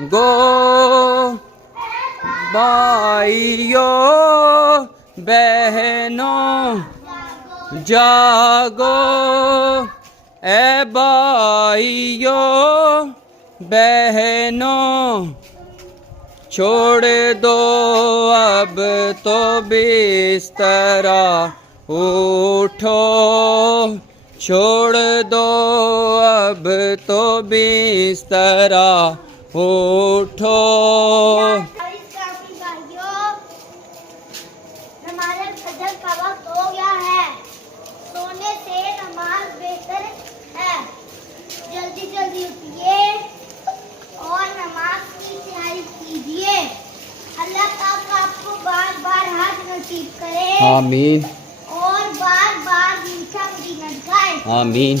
गो भाइयों बहनों जागो, ए भाइयों बहनों छोड़ दो अब तो बिस्तरा, उठो छोड़ दो अब तो बिस्तरा, उठो। हमारे फजर का वक्त हो गया है, सोने से नमाज बेहतर है। जल्दी जल्दी उठिए और नमाज की तैयारी कीजिए। अल्लाह ताला आपको बार बार हज नसीब करे, आमीन और बार बार मीठा मदीना दिखाए, आमीन।